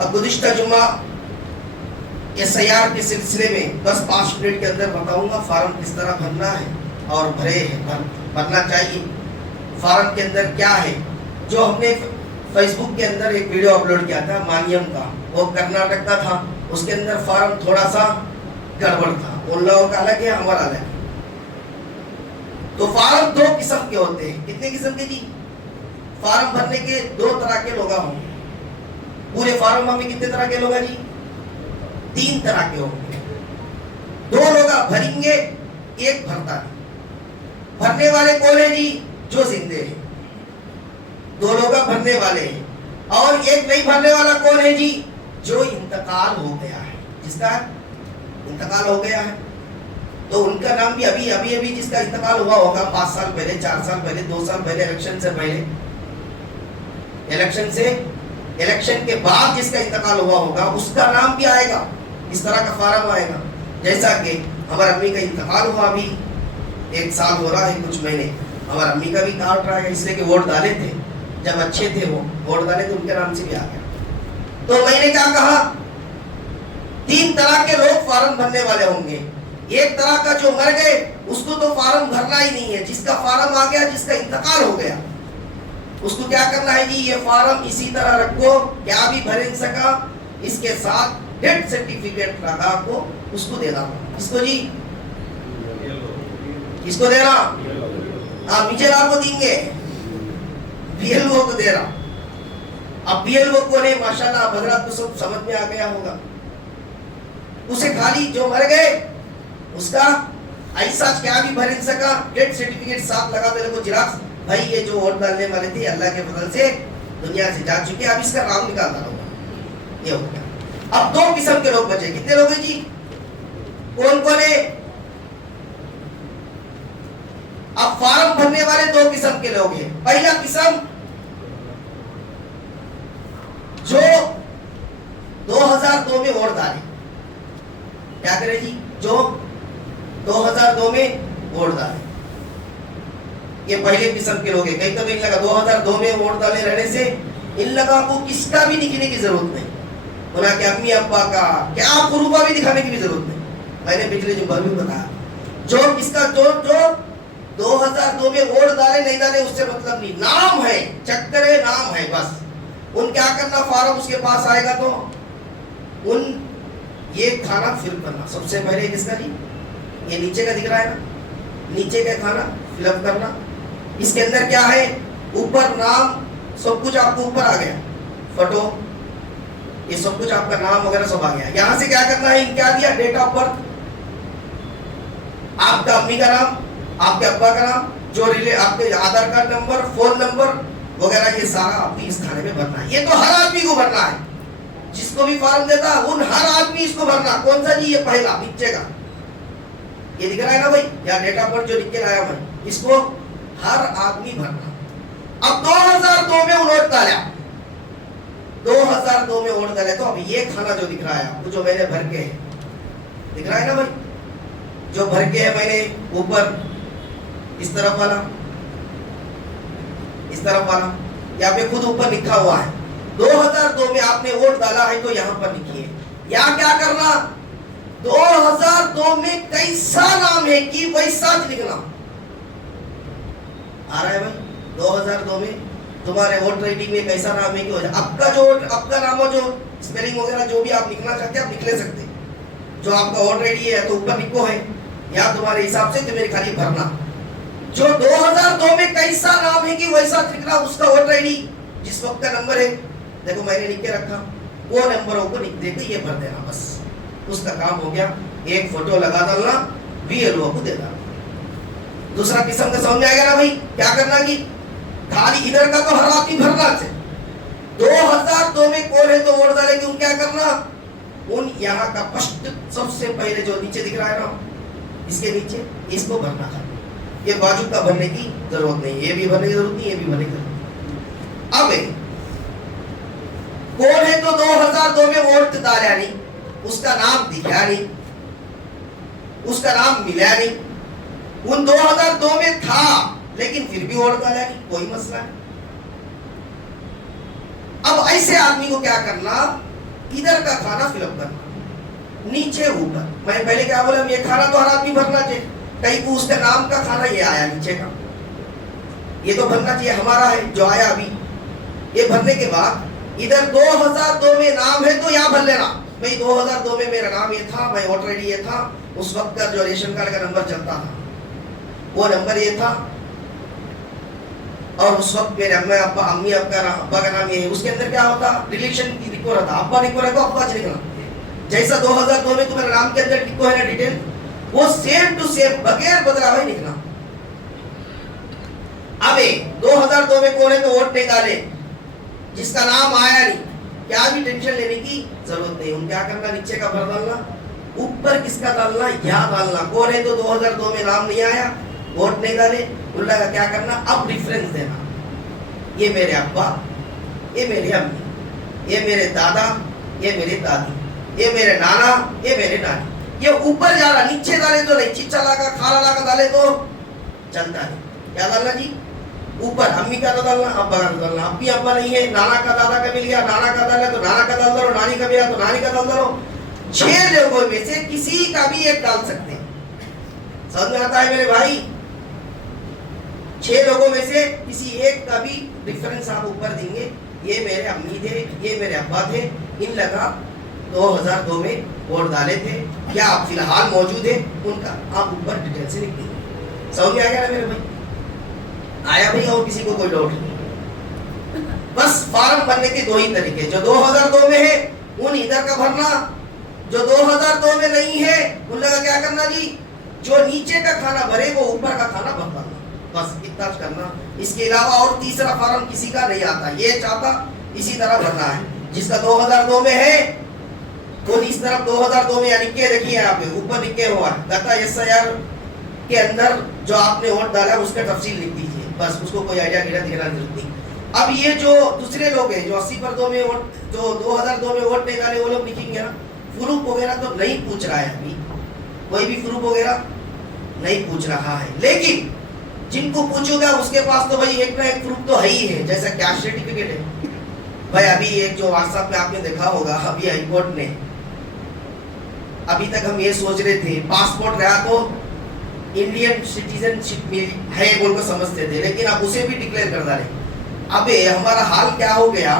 अब गुज़िश्ता जुम्मा SIR के सिलसिले में 10-5 मिनट के अंदर बताऊंगा फार्म किस तरह भरना है और भरना चाहिए। फार्म के अंदर क्या है, जो हमने फेसबुक के अंदर एक वीडियो अपलोड किया था मानियम का, वो कर्नाटक का था, उसके अंदर फार्म थोड़ा सा गड़बड़ था, उन लोगों का अलग है, हमारा अलग है। तो फार्म 2 किस्म के होते हैं। कितने किस्म के जी? फार्म भरने के 2 तरह के लोग होंगे। पूरे फार्म में कितने तरह के लोग हैं जी? 3 तरह के होंगे। 2 लोग भरेंगे, एक भरता है। भरने वाले कौन है जी? जो जिंदे हैं। 2 लोग भरने वाले हैं। और एक नहीं भरने वाला कौन है जी? जो इंतकाल हो गया है, जिसका इंतकाल हो गया है। तो उनका नाम भी अभी जिसका इंतकाल हुआ होगा 5 साल पहले, 4 साल पहले, 2 साल पहले, इलेक्शन के बाद जिसका इंतकाल हुआ होगा उसका नाम भी आएगा। इस तरह का फार्म आएगा। जैसा कि हमारे अम्मी का इंतकाल हुआ, अभी 1 साल हो रहा है, कुछ महीने, हमारे अम्मी का भी कार्ड रहा है, इसलिए कि वोट डाले थे, जब अच्छे थे वो वोट डाले तो उनके नाम से भी आ गया। तो मैंने क्या कहा, 3 तरह के लोग फार्म भरने वाले होंगे। एक तरह का जो मर गए उसको तो फार्म भरना ही नहीं है। जिसका फार्म आ गया, जिसका इंतकाल हो गया, उसको क्या करना है जी? ये फार्म इसी तरह रखो, क्या भी भर नहीं सका, इसके साथ डेथ सर्टिफिकेट लगा को उसको देना। किसको जी? किसको देना? हाँ, मिजेला को देंगे, BLO को दे रहा। अब BLO को ने माशाल्लाह हजरत को सब समझ में आ गया होगा। उसे खाली जो मर गए उसका ऐसा क्या भी भर नहीं सका, डेथ सर्टिफिकेट साथ लगा देने को जिराक्स, भाई ये जो वोट डालने वाले थे अल्लाह के फजल से दुनिया से जा चुके, अब इसका नाम निकालना होगा। ये हो गया। अब 2 किस्म के लोग बचे। कितने लोग हैं जी? कौन कौन है? अब फार्म भरने वाले 2 किस्म के लोग हैं। पहला किस्म जो 2002 में वोट डाले। क्या करे जी? जो 2002 में वोट डाले, ये पहले किस्म के लोग हैं। कहीं तो नहीं लगा 2002 में वोट डाले रहने से इन लगा को किसका भी दिखने की जरूरत नहीं, उन्हें के अम्मी अब्बा का क्या प्रूफा भी दिखाने की भी जरूरत नहीं। मैंने पिछले जुम्मा में बताया, जो किसका जो 2002 में वोट डाले नहीं डाले उससे मतलब नहीं, नाम है, चक्कर है, नाम है बस। उन क्या करना, फार्म उसके पास आएगा तो उन ये खाना फिल करना। सबसे पहले किसका जी? ये नीचे का दिख रहा है ना, नीचे का खाना फिलअप करना। इसके अंदर क्या है? ऊपर नाम सब कुछ आपको ऊपर आ गया, फोटो, ये सब कुछ आपका नाम वगैरह सब आ गया। यहां से क्या करना है? क्या दिया? डेट ऑफ बर्थ, आपका अम्मी का नाम, आपके अब्बा का नाम, जो रिले आपके आधार कार्ड नंबर, फोन नंबर वगैरह, ये सारा आपको इस खाने में भरना है। ये तो हर आदमी को भरना है, जिसको भी फॉर्म देता उन हर आदमी इसको भरना। कौन सा जी? ये पहला नीचे का, ये दिख रहा है ना भाई, या डेट ऑफ बर्थ जो लिख के लाया मैं, इसको हर आदमी भरना। अब 2002 में वोट डाला, 2002 में वोट डाले तो अब ये खाना जो दिख रहा है आपको, जो मैंने भर के दिख रहा है ना भाई, जो भर के है मैंने ऊपर इस तरफ वाला, इस तरफ वाला, यहाँ पे खुद ऊपर लिखा हुआ है 2002 में आपने वोट डाला है तो यहाँ पर लिखिए। यहाँ क्या करना, 2002 में कैसा नाम है कि वैसा लिखना। आ रहा है भाई? 2002 में तुम्हारे वोटर आईडी में कैसा नाम है कि आपका जो आपका नाम हो, जो स्पेलिंग वगैरह जो भी आप लिखना चाहते हैं आप लिख ले सकते हैं। जो आपका वोटर आईडी है तो ऊपर लिखो है, या तुम्हारे हिसाब से तुम्हें खाली भरना। जो 2002 में कैसा नाम है कि वैसा लिखना, उसका वोटर आईडी जिस वक्त का नंबर है, देखो मैंने लिख के रखा, वो नंबरों को लिख देकर ये भर देना, बस उसका काम हो गया। एक फोटो लगा डालना, BLO को दे देना। दूसरा किस्म का समझ में आएगा ना भाई? क्या करना कि खाली इधर का तो हर आदमी भरना है। 2002 में कौन है तो वोट डालेंगे, उन क्या करना, उन यहाँ का फर्स्ट सबसे पहले जो नीचे दिख रहा है ना, इसके नीचे इसको भरना है। ये बाजू का भरने की जरूरत नहीं, ये भी भरने की जरूरत नहीं, ये भी भरने की जरूरत नहीं। अब कौन है तो 2002 में वोट डाला नहीं, उसका नाम दिखा नहीं, उसका नाम मिला नहीं, उन 2002 में था लेकिन फिर भी वोट डाला नहीं, कोई मसला नहीं। अब ऐसे आदमी को क्या करना, इधर का खाना फिलअप करना, नीचे ऊपर। मैं पहले क्या बोला, ये खाना तो हर आदमी भरना चाहिए, कहीं को उसका नाम का खाना ये आया नीचे का, ये तो भरना चाहिए हमारा है जो आया अभी। ये भरने के बाद इधर 2002 में नाम है तो यहाँ भर लेना, भाई 2002 में मेरा नाम ये था, मैं वोटर आईडी ये था, उस वक्त का जो रेशन कार्ड का नंबर चलता था वो नंबर ये था, और उस वक्त मेरे अम्मा अब्बा अम्मी अब्बा का नाम ये है। उसके अंदर क्या होता, रिलेशन की लिखो रहता, अब्बा लिखो रहता, अब्बा लिखना। जैसा 2002 में तुम्हारे नाम के अंदर लिखो है ना डिटेल, वो सेम टू सेम बगैर बदलाव लिखना। अब 2002 में कौन है तो वोट नहीं डाले, जिसका नाम आया नहीं, क्या भी टेंशन लेने की जरूरत नहीं। हम क्या करना, नीचे का भर डालना, ऊपर किसका डालना, यहाँ डालना। कौन है तो 2002 में नाम नहीं आया, वोट नहीं डाले, उल्टा का क्या करना, अब रिफरेंस देना, ये मेरे अब्बा, ये मेरी अम्मी, ये मेरे दादा, ये मेरी दादी, ये मेरे नाना, ये मेरे नानी। ये ऊपर जा रहा, नीचे डाले तो नहीं, चिच्चा लागा खाला लागा डाले तो चलता है। क्या डालना जी, ऊपर अम्मी का डालना, अब्बा का डालना। अम्मी अब्बा नहीं है, नाना का दादा का मिल गया, नाना का डाला तो नाना का डाल दो, नानी का मिला तो नानी का डाल दो। 6 लोगों में से किसी का भी एक डाल सकते हैं। समझ में आता है मेरे भाई, 6 लोगों में से किसी एक का भी डिफरेंस आप ऊपर देंगे। ये मेरे अम्मी थे, ये मेरे अब्बा थे, इन लगा 2002 में वोट डाले थे, क्या आप फिलहाल मौजूद है उनका आप ऊपर डिटेल से लिख देंगे। समझ में आ गया ना मेरे भाई, आया भाई, और किसी को कोई डाउट नहीं। बस फॉर्म भरने के 2 ही तरीके, जो 2002 में है उन इधर का भरना, जो 2002 में नहीं है उन लगा क्या करना जी, जो नीचे का खाना भरे वो ऊपर का खाना भर डालना, बस इतना करना। इसके अलावा और तीसरा फॉर्म किसी का नहीं आता, ये चाहता इसी तरह भरना है। जिसका 2002 में है वो इस तरफ 2002 में लिख के देखिए, यहाँ पे ऊपर लिखे हुआ गता SIR के अंदर जो आपने वोट डाला उसका तफसील लिख दीजिए, बस उसको कोई आइडिया दिखना जरूरत नहीं। अब ये जो दूसरे लोग हैं जो 80% में वोट, जो 2002 में वोट नहीं डाले, वो लोग लिखेंगे ना, प्रूफ वगैरह तो नहीं पूछ रहा है अभी, कोई भी प्रूफ वगैरह नहीं पूछ रहा है। लेकिन जिनको पूछोगा उसके पास तो भाई एक ना एक प्रूफ तो है ही है, जैसा कैश सर्टिफिकेट है भाई। अभी एक जो व्हाट्सएप में आपने देखा होगा, अभी हाईकोर्ट ने, अभी तक हम ये सोच रहे थे पासपोर्ट रहा तो इंडियन सिटीजनशिप में है बोल को समझते थे, लेकिन अब उसे भी डिक्लेयर कर डाले। अबे हमारा हाल क्या हो गया,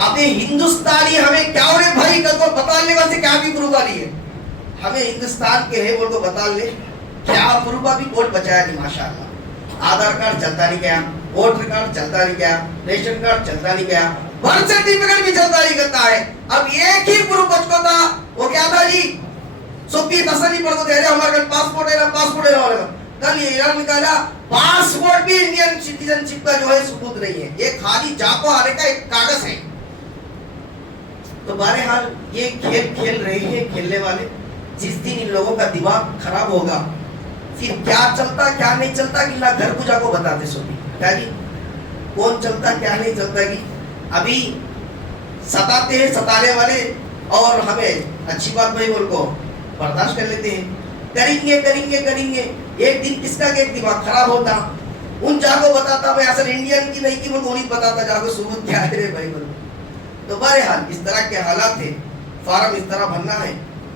अबे हिंदुस्तानी हमें क्या हो रहे भाई, कल को बता ले वैसे क्या भी प्रूफ वाली है, हमें हिंदुस्तान के है बोल को बता ले, क्या प्रूफ अभी कोर्ट बचाया नहीं माशाल्लाह। आधार कार्ड चलता नहीं गया, वोटर कार्ड चलता नहीं गया, रेशन कार्ड चलता नहीं गया, बर्थ सर्टिफिकेट भी चलता नहीं करता है। अब एक ही प्रूफ बचता था, वो क्या था जी, सुप्रीम तसल्ली पर को दे रहे हमारे पासपोर्ट है ना, पासपोर्ट है ना। कल ये ऐलान निकाला पासपोर्ट भी इंडियन सिटीजनशिप का जो है सबूत नहीं है, ये खाली जाको आने का एक कागज है। तो बहरहाल ये खेल खेल रहे हैं खेलने वाले। जिस दिन इन लोगों का दिमाग खराब होगा फिर क्या चलता क्या नहीं चलता कि ना घर पूजा को बताते सुनी क्या जी, कौन चलता क्या नहीं चलता कि अभी सताते हैं सताने वाले, और हमें अच्छी बात भाई बोल को बर्दाश्त कर लेते हैं, करेंगे करेंगे करेंगे। एक दिन किसका एक दिमाग खराब होता, उन जाको बताता मैं असल इंडियन की नहीं की बोल उन्हीं बताता जाको सबूत क्या है रे भाई बोल। तो बहरहाल इस तरह के हालात है, फॉर्म इस तरह भरना है।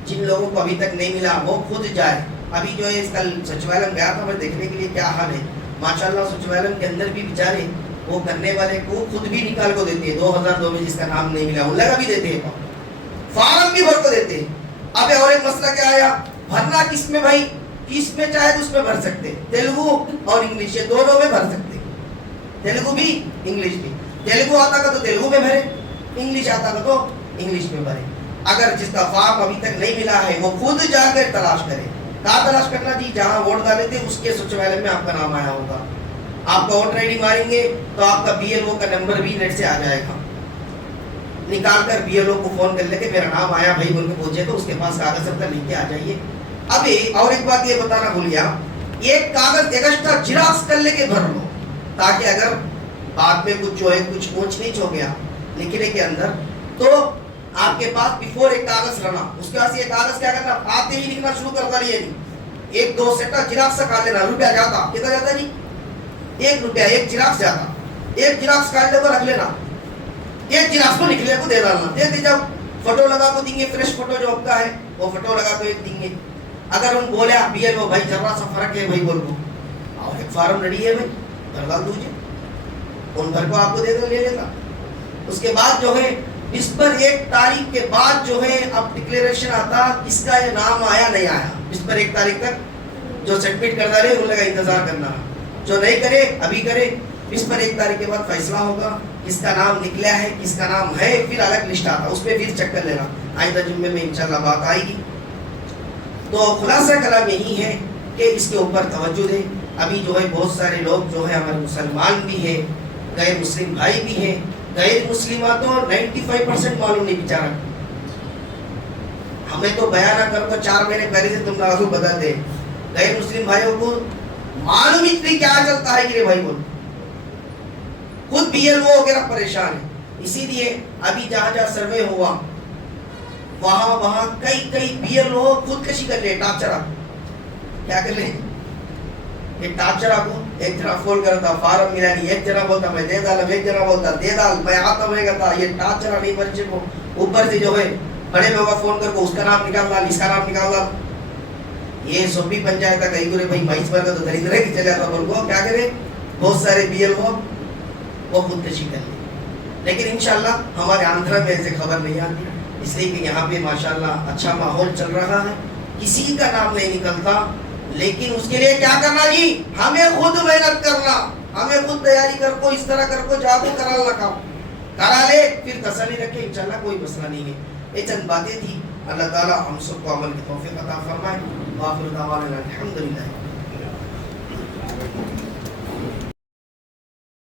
जिन लोगों को अभी तक नहीं मिला वो खुद जाए। अभी जो है कल सचिवालय गया था मैं देखने के लिए क्या हाल है, माशाल्लाह सचिवालय के अंदर भी बेचारे वो करने वाले को खुद भी निकाल को देते हैं। 2002 में जिसका नाम नहीं मिला उन लगा भी देते हैं, फॉर्म भी भर को देते हैं। अब और एक मसला क्या आया, भरना किस में भाई, किस में चाहे तो उसमें भर सकते, तेलुगु और इंग्लिश ये दोनों में भर सकते, तेलुगु भी इंग्लिश भी। तेलुगु आता का तो तेलुगु में भरे, इंग्लिश आता का तो इंग्लिश में भरे। अगर जिसका फॉर्म अभी तक नहीं मिला है वो खुद जाकर तलाश करे। कहाँ तलाश करना जी, जहाँ वोट डाले थे उसके सचिवालय में आपका नाम आया होगा, आपका वोटर आईडी मारेंगे तो आपका BLO का नंबर भी नेट से आ जाएगा, निकाल कर BLO को फोन कर लेके मेरा नाम आया भाई बोल के पूछे तो उसके पास कागज सब लेके आ जाइए। अभी और एक बात ये बताना भूल गया, एक कागज एक्स्ट्रा जिराक्स कर लेके भर लो, ताकि अगर बाद में कुछ जो है कुछ ऊंच नीच हो गया लिखने के अंदर तो आपके पास बिफोर एक कागज रहना। उसके बाद ये कागज क्या करना, आते ही लिखना शुरू कर दिए नहीं, 1-2 सेटा जिराक्स काट लेना। रुपया जाता कितना जाता जी, 1 रुपया एक जिराक्स जाता, एक जिराक्स काट लेकर रख लेना। एक जिराफ को निकले को दे डालना, दे जब फोटो लगा को देंगे, फ्रेश फोटो जो आपका है वो फोटो लगा को एक देंगे। अगर उन बोले आप BLO भाई जरा सा फर्क है भाई बोल को, और एक फार्म रेडी है भाई भर डाल दीजिए, उन भर को आपको दे ले लेगा। उसके बाद जो है इस पर 1 तारीख के बाद जो है अब डिक्लेरेशन आता किसका ये नाम आया नहीं आया। इस पर 1 तारीख तक जो सबमिट कर डाले उन लगा इंतजार करना, जो नहीं करे अभी करे। इस पर 1 तारीख के बाद फैसला होगा किसका नाम निकला है किसका नाम है, फिर अलग लिस्ट आता उस पर फिर चेक कर लेना। आइंदा जुम्मे में इंशाल्लाह बात आएगी। तो खुलासा कलाम यही है कि इसके ऊपर तवज्जो दें। अभी जो है बहुत सारे लोग जो है हमारे मुसलमान भी है, गैर मुस्लिम भाई भी है। गैर मुस्लिमा तो 95% मालूम नहीं बेचारा, हमें तो बयान कर तो 4 महीने पहले से तुम लोगों को बताते। गैर मुस्लिम भाइयों को मालूम इतनी क्या चलता है कि रे भाई बोल, खुद BLO वगैरह परेशान है। इसीलिए अभी जहाँ सर्वे हुआ वहाँ कई BLO खुदकशी कर ले, टार्चरा क्या कर ले, ये टार्चरा को एक जना फोन करता फार्म मिला नहीं, एक जना बोलता मैं दे डाल, एक जना बोलता दे डाल, मैं आता रहेगा था। ये टार्चरा नहीं बच्चे को ऊपर से जो है बड़े लोग फोन करके उसका नाम निकाल डाल, इसका नाम निकाल डाल। ये सोपी पंचायत का कहीं गुरे भाई महीस पर तो दरिद्र की चला था बोल को क्या करे। बहुत सारे BLO वो खुदकशी कर ले, लेकिन इंशाल्लाह हमारे आंध्र में ऐसे खबर नहीं आती, इसलिए कि यहाँ पे माशाल्लाह अच्छा माहौल चल रहा है, किसी का नाम नहीं निकलता। लेकिन उसके लिए क्या करना जी, हमें खुद मेहनत करना, हमें खुद तैयारी कर को इस तरह कर को जादू करा काम करा ले, फिर तसल्ली रखे, इंशाल्लाह कोई मसला नहीं है। ये चंद बातें थी। अल्लाह ताला हम सबको अमल की तौफीक अता फरमाए। वाखिर दावाना अल्हम्दुलिल्लाह।